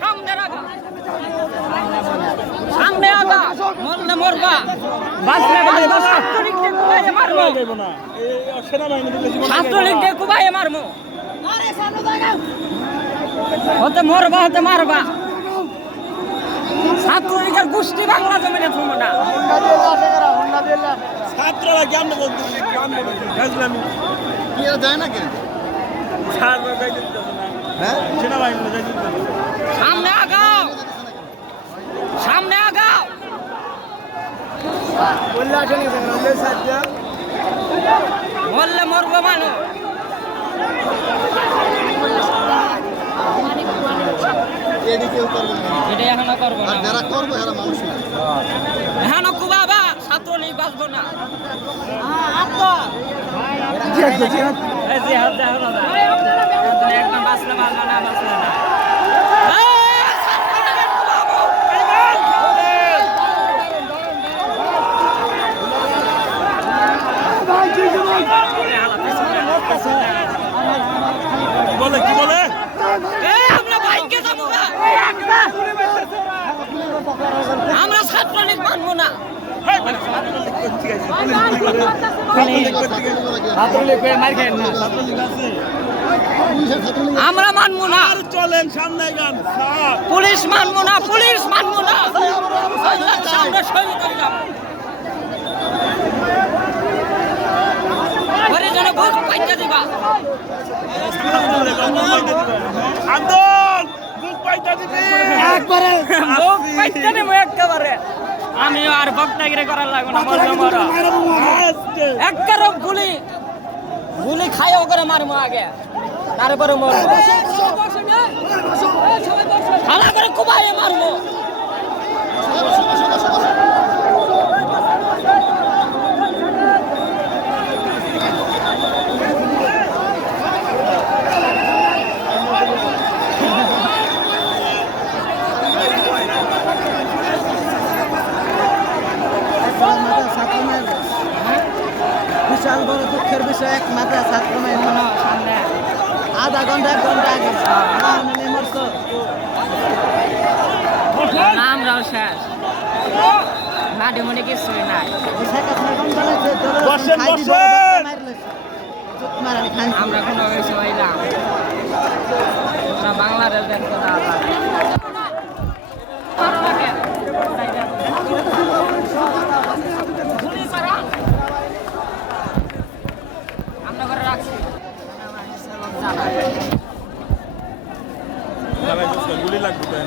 সামনে রাখা সামনে আগা মরলে মরবা বাঁচলে বাঁচবা ছাত্রলীগকে কুবাইয়ে মারবো ছাত্রলীগকে কুবাইয়ে মারবো হতে মরবা হতে মারবা ছাত্রলীগের গোষ্ঠী বাংলা জমিনে থাকবো না ছাত্ররা কেমন বলতে কি আর যায় না কেন সামনে আগাও সামনে আগাও মরলে মরবো মানুষ এটা এখনো করবো না যারা করবো এরা মানুষ না এখনো কুবাবা ছাত্রলীগ বাঁচবো না একদম বাঁচলে বাঁচলো না বাঁচলে না বলে কি বলে আমরা বাইকে যাবো না আমরা ছাত্রলীগ মানবো না আমরা মানবো না চলেন সামনে গান পুলিশ মানবো না পুলিশ মানবো না আমরা শহীদ হয়ে যাবো ঘরে যেন ভোট পাইতে দিবা আন্দোলন বুক পাইতা দিবি একবারে ভোট পাইতে দেবো একেবারে আমি আর বক্তাগিরি করার লাগবে না মরবো মরো একবারে গুলি গুলি খাইও করে মারবো আগে তারপরে মরবো ভালো করে কুবাইয়ে মারবো বিশাল বড় দুঃখের বিষয় এক মাথা ছাত্র সামনে আধা ঘন্টা 1 ঘন্টা আগে আমরাও শেষ মাঠে মনে কিছুই নাই বসেন বসেন আমরা কোনো কিছু হইলাম আমরা বাংলাদেশের কথা আমরা করে রাখছি গুলি লাগবে